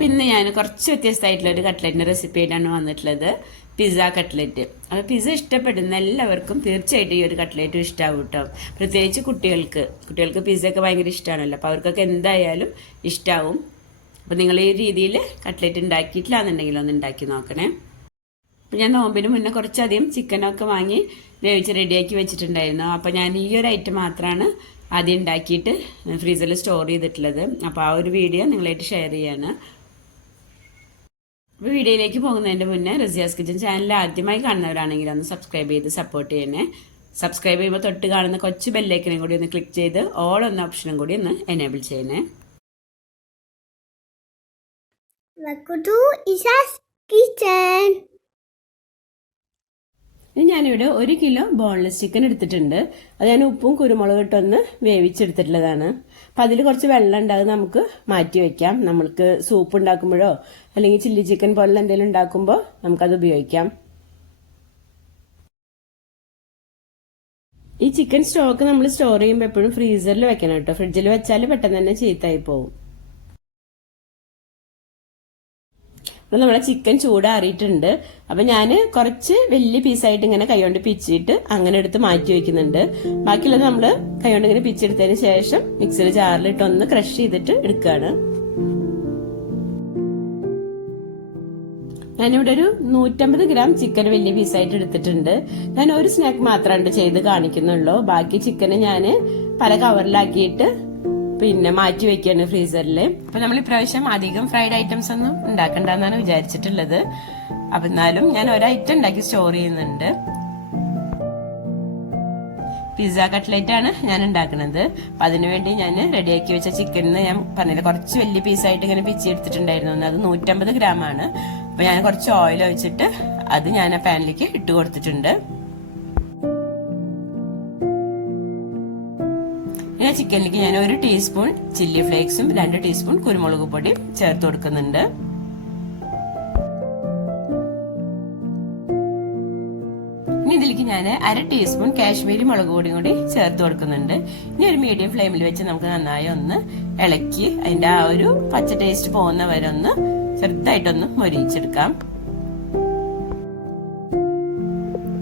പിന്നെ ഞാൻ കുറച്ച് വ്യത്യസ്തമായിട്ടുള്ള ഒരു കട്ട്ലറ്റിന്റെ റെസിപ്പി ആയിട്ടാണ് വന്നിട്ടുള്ളത്. Pizza cutlet. അപ്പോൾ പിസ്സ ഇഷ്ടപ്പെടുന്ന എല്ലാവർക്കും തീർച്ചയായിട്ടും ഈ ഒരു കട്ട്ലറ്റും ഇഷ്ടമാവും കേട്ടോ. പ്രത്യേകിച്ച് കുട്ടികൾക്ക് പിസ്സ ഒക്കെ ഭയങ്കര ഇഷ്ടമാണല്ലോ. അപ്പോൾ അവർക്കൊക്കെ എന്തായാലും ഇഷ്ടമാവും. അപ്പോൾ നിങ്ങൾ ഈ രീതിയിൽ കട്ട്ലറ്റ് ഉണ്ടാക്കിയിട്ടില്ല എന്നുണ്ടെങ്കിൽ ഒന്ന് ഉണ്ടാക്കി നോക്കണേ. അപ്പോൾ ഞാൻ നോമ്പിന് മുന്നേ കുറച്ചധികം ചിക്കനൊക്കെ വാങ്ങി വേവിച്ച് റെഡിയാക്കി വെച്ചിട്ടുണ്ടായിരുന്നു. അപ്പോൾ ഞാൻ ഈ ഒരു ഐറ്റം മാത്രമാണ് ആദ്യം ഉണ്ടാക്കിയിട്ട് ഫ്രീസറിൽ സ്റ്റോർ ചെയ്തിട്ടുള്ളത്. അപ്പോൾ ആ ഒരു വീഡിയോ നിങ്ങളായിട്ട് ഷെയർ ചെയ്യാണ്. അപ്പോൾ വീഡിയോയിലേക്ക് പോകുന്നതിൻ്റെ മുന്നേ റസിയാസ് കിച്ചൻ ചാനൽ ആദ്യമായി കാണുന്നവരാണെങ്കിൽ ഒന്ന് സബ്സ്ക്രൈബ് ചെയ്ത് സപ്പോർട്ട് ചെയ്യണേ. സബ്സ്ക്രൈബ് ചെയ്യുമ്പോൾ തൊട്ട് കാണുന്ന കൊച്ചു ബെല്ലൈക്കനും കൂടി ഒന്ന് ക്ലിക്ക് ചെയ്ത് ഓൾ എന്ന ഓപ്ഷനും കൂടി ഒന്ന് എനേബിൾ ചെയ്യണേ. ഞാനിവിടെ 1 കിലോ ബോൺലെസ് ചിക്കൻ എടുത്തിട്ടുണ്ട്. അത് ഞാൻ ഉപ്പും കുരുമുളകും ഇട്ടൊന്ന് വേവിച്ചെടുത്തിട്ടുള്ളതാണ്. അപ്പം അതിൽ കുറച്ച് വെള്ളം ഉണ്ടാകും, നമുക്ക് മാറ്റി വെക്കാം. നമ്മൾക്ക് സൂപ്പ് ഉണ്ടാക്കുമ്പോഴോ അല്ലെങ്കിൽ ചില്ലി ചിക്കൻ പോലുള്ള എന്തെങ്കിലും ഉണ്ടാക്കുമ്പോൾ നമുക്കത് ഉപയോഗിക്കാം. ഈ ചിക്കൻ സ്റ്റോക്ക് നമ്മൾ സ്റ്റോർ ചെയ്യുമ്പോൾ എപ്പോഴും ഫ്രീസറിൽ വെക്കണം കേട്ടോ. ഫ്രിഡ്ജിൽ വെച്ചാൽ പെട്ടെന്ന് തന്നെ ചീത്തയായി പോകും. അപ്പോൾ നമ്മളെ ചിക്കൻ ചൂടാറിയിട്ടുണ്ട്. അപ്പം ഞാൻ കുറച്ച് വലിയ പീസായിട്ട് ഇങ്ങനെ കൈകൊണ്ട് പിച്ചിട്ട് അങ്ങനെ എടുത്ത് മാറ്റി വയ്ക്കുന്നുണ്ട്. ബാക്കിയുള്ളത് നമ്മൾ കൈകൊണ്ട് ഇങ്ങനെ പിച്ചെടുത്തതിന് ശേഷം മിക്സിയുടെ ജാറിലിട്ട് ഒന്ന് ക്രഷ് ചെയ്തിട്ട് എടുക്കുകയാണ്. ഞാനിവിടെ ഒരു 150 ഗ്രാം ചിക്കൻ വലിയ പീസായിട്ട് എടുത്തിട്ടുണ്ട്. ഞാൻ ഒരു സ്നാക്ക് മാത്രമാണ് ചെയ്ത് കാണിക്കുന്നുള്ളൂ. ബാക്കി ചിക്കന് ഞാൻ പല കവറിലാക്കിയിട്ട് പിന്നെ മാറ്റി വെക്കാണ് ഫ്രീസറിൽ. അപ്പൊ നമ്മൾ ഇപ്രാവശ്യം അധികം ഫ്രൈഡ് ഐറ്റംസ് ഒന്നും ഉണ്ടാക്കണ്ടെന്നാണ് വിചാരിച്ചിട്ടുള്ളത്. അപ്പൊ എന്നാലും ഞാൻ ഒരൈറ്റം ഉണ്ടാക്കി സ്റ്റോർ ചെയ്യുന്നുണ്ട്. പിസ്സ കട്ട്ലറ്റ് ആണ് ഞാൻ ഉണ്ടാക്കുന്നത്. അപ്പൊ അതിനുവേണ്ടി ഞാൻ റെഡിയാക്കി വെച്ച ചിക്കനിന്ന് ഞാൻ പറഞ്ഞില്ല കുറച്ച് വലിയ പീസായിട്ട് ഇങ്ങനെ പിച്ചി എടുത്തിട്ടുണ്ടായിരുന്നു. അത് 150 ഗ്രാം ആണ്. അപ്പൊ ഞാൻ കുറച്ച് ഓയിൽ ഒഴിച്ചിട്ട് അത് ഞാൻ ആ പാനിലേക്ക് ഇട്ട് കൊടുത്തിട്ടുണ്ട്. ചിക്കനിലേക്ക് ഞാൻ 1 ടീസ്പൂൺ ചില്ലി ഫ്ലേക്സും 2 ടീസ്പൂൺ കുരുമുളക് പൊടിയും ചേർത്ത് കൊടുക്കുന്നുണ്ട്. ഇനി ഇതിലേക്ക് ഞാൻ 1/2 ടീസ്പൂൺ കാശ്മീരി മുളക് പൊടിയും കൂടി ചേർത്ത് കൊടുക്കുന്നുണ്ട്. ഇനി ഒരു മീഡിയം ഫ്ലെയിമിൽ വെച്ച് നമുക്ക് നന്നായി ഒന്ന് ഇളക്കി അതിന്റെ ആ ഒരു പച്ച ടേസ്റ്റ് പോകുന്ന വരെ ഒന്ന് ചെറുതായിട്ടൊന്ന് മൊരിയിച്ചെടുക്കാം.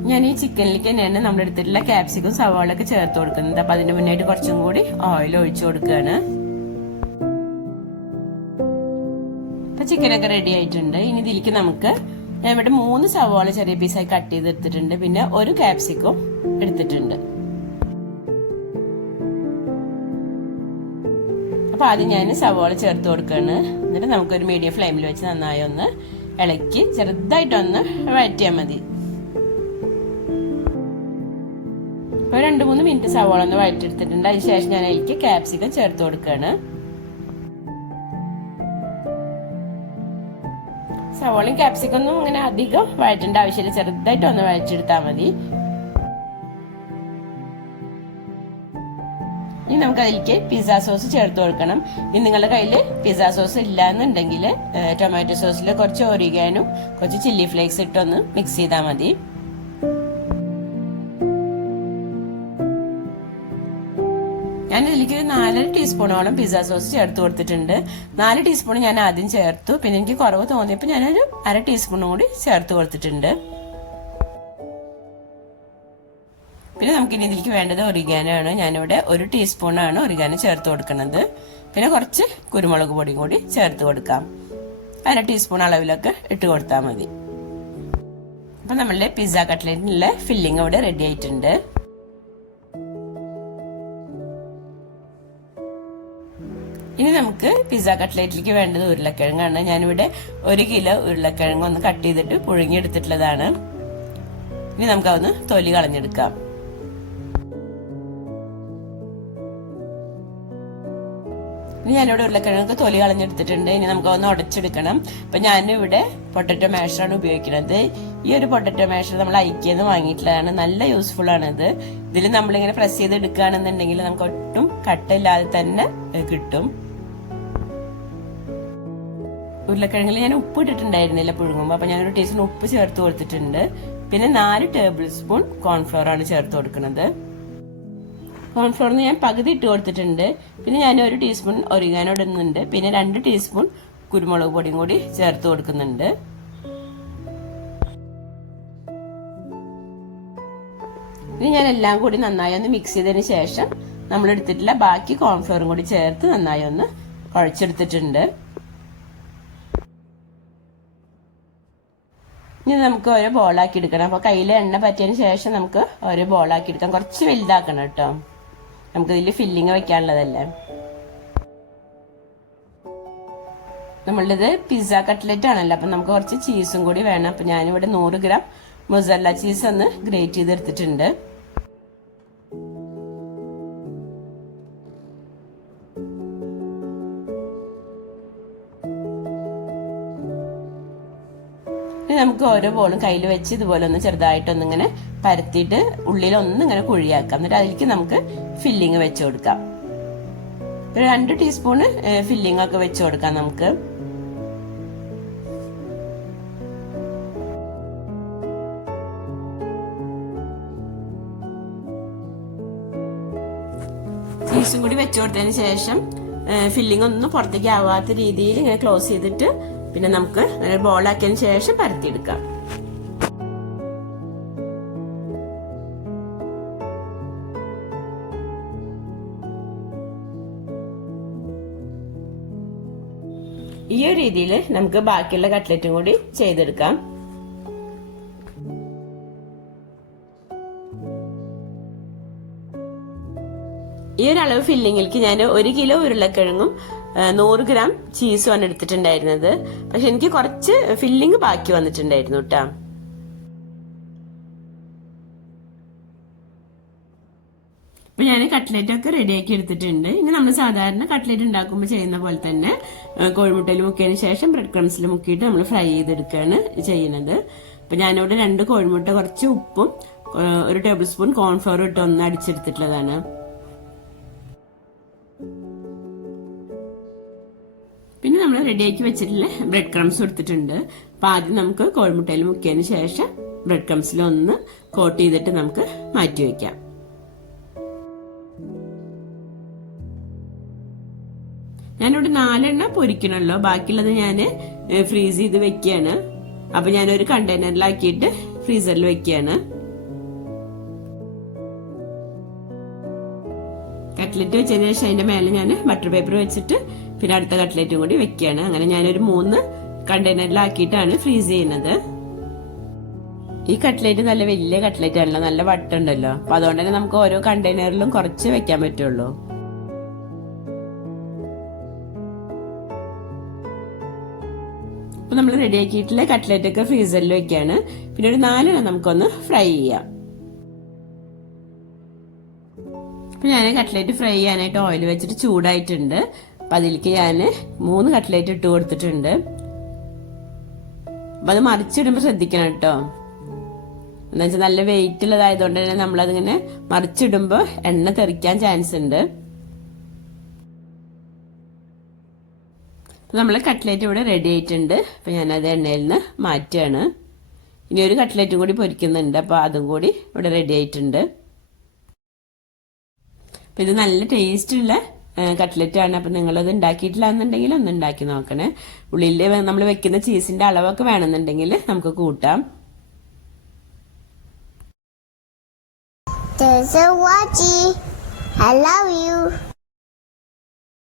ഞാൻ ഈ ചിക്കനിലേക്ക് തന്നെയാണ് നമ്മൾ എടുത്തിട്ടുള്ള ക്യാപ്സിക്കും സവാളൊക്കെ ചേർത്ത് കൊടുക്കുന്നത്. അപ്പൊ അതിന്റെ മുന്നായിട്ട് കുറച്ചും കൂടി ഓയിൽ ഒഴിച്ചു കൊടുക്കുകയാണ്. അപ്പൊ ചിക്കനൊക്കെ റെഡി ആയിട്ടുണ്ട്. ഇനി ഇതിലേക്ക് നമുക്ക് ഞാൻ ഇവിടെ 3 സവാള ചെറിയ പീസായി കട്ട് ചെയ്ത് എടുത്തിട്ടുണ്ട്. പിന്നെ 1 ക്യാപ്സിക്കും എടുത്തിട്ടുണ്ട്. അപ്പൊ ആദ്യം ഞാൻ സവാള ചേർത്ത് കൊടുക്കുകയാണ്. എന്നിട്ട് നമുക്കൊരു മീഡിയം ഫ്ലെയിമിൽ വെച്ച് നന്നായി ഒന്ന് ഇളക്കി ചെറുതായിട്ടൊന്ന് വഴറ്റിയാൽ മതി. 2-3 മിനിറ്റ് സവാള ഒന്ന് വഴറ്റിയെടുത്തിട്ടുണ്ട്. അതിനുശേഷം ഞാൻ അതിലേക്ക് ക്യാപ്സിക്കം ചേർത്ത് കൊടുക്കുകയാണ്. സവാളയും ക്യാപ്സിക്കം ഒന്നും അങ്ങനെ അധികം വഴറ്റേണ്ട ആവശ്യമില്ല, ചെറുതായിട്ട് ഒന്ന് വഴറ്റിയെടുത്താൽ മതി. ഇനി നമുക്ക് അതിലേക്ക് പിസ്സ സോസ് ചേർത്ത് കൊടുക്കണം. ഇനി നിങ്ങളുടെ കയ്യിൽ പിസ്സ സോസ് ഇല്ല എന്നുണ്ടെങ്കിൽ ടൊമാറ്റോ സോസിൽ കുറച്ച് ഒറിഗാനും കുറച്ച് ചില്ലി ഫ്ലേക്സ് ഇട്ടൊന്ന് മിക്സ് ചെയ്താൽ മതി. ഞാൻ ഇതിലേക്ക് 4 ടീസ്പൂണോളം പിസ്സ സോസ് ചേർത്ത് കൊടുത്തിട്ടുണ്ട്. 4 ടീസ്പൂൺ ഞാൻ ആദ്യം ചേർത്തു. പിന്നെ എനിക്ക് കുറവ് തോന്നിയപ്പോൾ ഞാനൊരു 1/2 ടീസ്പൂണും കൂടി ചേർത്ത് കൊടുത്തിട്ടുണ്ട്. പിന്നെ നമുക്കിനി ഇതിലേക്ക് വേണ്ടത് ഒറിഗാനോ ആണ്. ഞാനിവിടെ 1 ടീസ്പൂണാണ് ഒറിഗാനോ ചേർത്ത് കൊടുക്കുന്നത്. പിന്നെ കുറച്ച് കുരുമുളക് പൊടിയും കൂടി ചേർത്ത് കൊടുക്കാം. 1/2 ടീസ്പൂൺ അളവിലൊക്കെ ഇട്ട് കൊടുത്താൽ മതി. അപ്പൊ നമ്മളുടെ പിസ്സ കട്ട്ലറ്റിനുള്ള ഫില്ലിംഗ് ഇവിടെ റെഡി ആയിട്ടുണ്ട്. ഇനി നമുക്ക് പിസ്സ കട്ട്ലറ്റിലേക്ക് വേണ്ടത് ഉരുളക്കിഴങ്ങാണ്. ഞാനിവിടെ 1 കിലോ ഉരുളക്കിഴങ്ങ് ഒന്ന് കട്ട് ചെയ്തിട്ട് പുഴുങ്ങിയെടുത്തിട്ടുള്ളതാണ്. ഇനി നമുക്കതൊന്ന് തൊലി കളഞ്ഞെടുക്കാം. ഇനി ഞാനിവിടെ ഉരുളക്കിഴങ്ങൊക്കെ തൊലി കളഞ്ഞെടുത്തിട്ടുണ്ട്. ഇനി നമുക്കൊന്ന് ഉടച്ചെടുക്കണം. അപ്പൊ ഞാനിവിടെ പൊട്ടറ്റോ മാഷറാണ് ഉപയോഗിക്കുന്നത്. ഈ ഒരു പൊട്ടറ്റോ മാഷർ നമ്മൾ ഐക്യെന്ന് വാങ്ങിയിട്ടുള്ളതാണ്. നല്ല യൂസ്ഫുൾ ആണ് ഇത്. ഇതിൽ നമ്മളിങ്ങനെ പ്രസ് ചെയ്ത് എടുക്കുകയാണെന്നുണ്ടെങ്കിൽ നമുക്ക് ഒട്ടും കട്ടില്ലാതെ തന്നെ കിട്ടും. ഉരുളക്കിഴങ്ങിൽ ഞാൻ ഉപ്പ് ഇട്ടിട്ടുണ്ടായിരുന്നില്ല പുഴുങ്ങുമ്പോൾ. അപ്പൊ ഞാനൊരു ടീസ്പൂൺ ഉപ്പ് ചേർത്ത് കൊടുത്തിട്ടുണ്ട്. പിന്നെ 4 ടേബിൾ സ്പൂൺ കോൺഫ്ലവർ ആണ് ചേർത്ത് കൊടുക്കുന്നത്. കോൺഫ്ലവറിന് ഞാൻ പകുതി ഇട്ട് കൊടുത്തിട്ടുണ്ട്. പിന്നെ ഞാൻ 1 ടീസ്പൂൺ ഒറിഗാനോ ഇടുന്നുണ്ട്. പിന്നെ 2 ടീസ്പൂൺ കുരുമുളക് പൊടിയും കൂടി ചേർത്ത് കൊടുക്കുന്നുണ്ട്. ഇനി ഞാൻ എല്ലാം കൂടി നന്നായി ഒന്ന് മിക്സ് ചെയ്തതിന് ശേഷം നമ്മൾ എടുത്തിട്ടുള്ള ബാക്കി കോൺഫ്ലവറും കൂടി ചേർത്ത് നന്നായി ഒന്ന് കുഴച്ചെടുത്തിട്ടുണ്ട്. ഇനി നമുക്ക് ഓരോ ബോളാക്കി എടുക്കണം. അപ്പോൾ കയ്യിൽ എണ്ണ പറ്റിയതിന് ശേഷം നമുക്ക് ഓരോ ബോളാക്കി എടുക്കാം. കുറച്ച് വലുതാക്കണം കേട്ടോ, നമുക്കിതിൽ ഫില്ലിങ് വെക്കാനുള്ളതല്ലേ. നമ്മളുടേത് പിസ്സ കട്ട്ലറ്റ് ആണല്ലോ, അപ്പം നമുക്ക് കുറച്ച് ചീസും കൂടി വേണം. അപ്പം ഞാനിവിടെ 100 ഗ്രാം മൊസറല്ല ചീസ് ഒന്ന് ഗ്രേറ്റ് ചെയ്തെടുത്തിട്ടുണ്ട്. ഇനി നമുക്ക് ഓരോ ബോളും കയ്യിൽ വെച്ച് ഇതുപോലെ ഒന്ന് ചെറുതായിട്ടൊന്നിങ്ങനെ പരത്തിയിട്ട് ഉള്ളിലൊന്നിങ്ങനെ കുഴിയാക്കാം. എന്നിട്ട് അതിലേക്ക് നമുക്ക് ഫില്ലിങ് വെച്ച് കൊടുക്കാം. ഒരു 2 ടീസ്പൂണ് ഫില്ലിംഗ് ഒക്കെ വെച്ച് കൊടുക്കാം നമുക്ക്. ചീസും കൂടി വെച്ച് കൊടുത്തതിന് ശേഷം ഫില്ലിംഗ് ഒന്നും പുറത്തേക്ക് ആവാത്ത രീതിയിൽ ഇങ്ങനെ ക്ലോസ് ചെയ്തിട്ട് പിന്നെ നമുക്ക് ബോളാക്കിയതിന് ശേഷം പരത്തിയെടുക്കാം. ഈ ഒരു രീതിയിൽ നമുക്ക് ബാക്കിയുള്ള കട്ട്ലറ്റും കൂടി ചെയ്തെടുക്കാം. ഈ ഒരു അളവ് ഫില്ലിങ്ങിലേക്ക് ഞാൻ 1 കിലോ ഉരുളക്കിഴങ്ങും 100 ഗ്രാം ചീസുമാണ് എടുത്തിട്ടുണ്ടായിരുന്നത്. പക്ഷെ എനിക്ക് കുറച്ച് ഫില്ലിങ് ബാക്കി വന്നിട്ടുണ്ടായിരുന്നു കേട്ടോ. അപ്പൊ ഞാൻ കട്ട്ലറ്റ് ഒക്കെ റെഡിയാക്കി എടുത്തിട്ടുണ്ട്. ഇനി നമ്മൾ സാധാരണ കട്ട്ലറ്റ് ഉണ്ടാക്കുമ്പോൾ ചെയ്യുന്ന പോലെ തന്നെ കോഴിമുട്ടയിൽ മുക്കിയതിന് ശേഷം ബ്രെഡ് ക്രംസിൽ മുക്കിയിട്ട് നമ്മൾ ഫ്രൈ ചെയ്തെടുക്കുകയാണ് ചെയ്യുന്നത്. അപ്പൊ ഞാനിവിടെ 2 കോഴിമുട്ട, കുറച്ച് ഉപ്പും 1 ടേബിൾ സ്പൂൺ കോൺഫ്ലവർ ഇട്ട് ഒന്ന് അടിച്ചെടുത്തിട്ടുള്ളതാണ്. പിന്നെ നമ്മൾ റെഡിയാക്കി വെച്ചിട്ടുള്ള ബ്രെഡ് ക്രംസ് എടുത്തിട്ടുണ്ട്. അപ്പൊ ആദ്യം നമുക്ക് കോഴിമുട്ടയിൽ മുക്കിയതിന് ശേഷം ബ്രെഡ് ക്രംസിൽ ഒന്ന് കോട്ട് ചെയ്തിട്ട് നമുക്ക് മാറ്റി വെക്കാം. ഞാനിവിടെ 4 എണ്ണം പൊരിക്കണല്ലോ, ബാക്കിയുള്ളത് ഞാൻ ഫ്രീസ് ചെയ്ത് വെക്കുകയാണ്. അപ്പൊ ഞാനൊരു കണ്ടെയ്നറിലാക്കിയിട്ട് ഫ്രീസറിൽ വെക്കുകയാണ്. കട്ട്ലറ്റ് വെച്ചതിന് ശേഷം അതിന്റെ മേലെ ഞാൻ ബട്ടർ പേപ്പർ വെച്ചിട്ട് പിന്നെ അടുത്ത കട്ട്ലറ്റും കൂടി വെക്കുകയാണ്. അങ്ങനെ ഞാനൊരു 3 കണ്ടെയ്നറിലാക്കിയിട്ടാണ് ഫ്രീസ് ചെയ്യുന്നത്. ഈ കട്ട്ലറ്റ് നല്ല വലിയ കട്ട്ലറ്റ് ആണല്ലോ, നല്ല വട്ടുണ്ടല്ലോ. അപ്പൊ അതുകൊണ്ട് തന്നെ നമുക്ക് ഓരോ കണ്ടെയ്നറിലും കുറച്ച് വെക്കാൻ പറ്റുള്ളൂ. അപ്പൊ നമ്മൾ റെഡിയാക്കിയിട്ടുള്ള കട്ട്ലറ്റ് ഒക്കെ ഫ്രീസറിൽ വെക്കുകയാണ്. പിന്നെ ഒരു 4 എണ്ണം നമുക്കൊന്ന് ഫ്രൈ ചെയ്യാം. അപ്പൊ ഞാൻ കട്ട്ലറ്റ് ഫ്രൈ ചെയ്യാനായിട്ട് ഓയിൽ വെച്ചിട്ട് ചൂടായിട്ടുണ്ട്. അപ്പൊ അതിലേക്ക് ഞാൻ 3 കട്ട്ലറ്റ് ഇട്ട് കൊടുത്തിട്ടുണ്ട്. അപ്പൊ അത് മറിച്ചിടുമ്പോ ശ്രദ്ധിക്കണം കേട്ടോ. എന്താ വെച്ചാൽ നല്ല വെയിറ്റ് ഉള്ളതായതുകൊണ്ട് തന്നെ നമ്മളതിങ്ങനെ മറിച്ചിടുമ്പോ എണ്ണ തെറിക്കാൻ ചാൻസ് ഉണ്ട്. നമ്മളെ കട്ട്ലറ്റ് ഇവിടെ റെഡി ആയിട്ടുണ്ട്. അപ്പൊ ഞാനത് എണ്ണയിൽ നിന്ന് മാറ്റുകയാണ്. ഇനി ഒരു കട്ട്ലറ്റും കൂടി പൊരിക്കുന്നുണ്ട്. അപ്പൊ അതും കൂടി ഇവിടെ റെഡി ആയിട്ടുണ്ട്. അപ്പൊ ഇത് നല്ല ടേസ്റ്റ് ഉള്ള കട്ട്ലറ്റ് ആണ്. അപ്പൊ നിങ്ങളത് ഉണ്ടാക്കിയിട്ടില്ല എന്നുണ്ടെങ്കിൽ ഒന്ന് ഉണ്ടാക്കി നോക്കണേ. ഉള്ളിൽ നമ്മൾ വെക്കുന്ന ചീസിന്റെ അളവൊക്കെ വേണമെന്നുണ്ടെങ്കിൽ നമുക്ക് കൂട്ടാം. There's a watchy. I love you.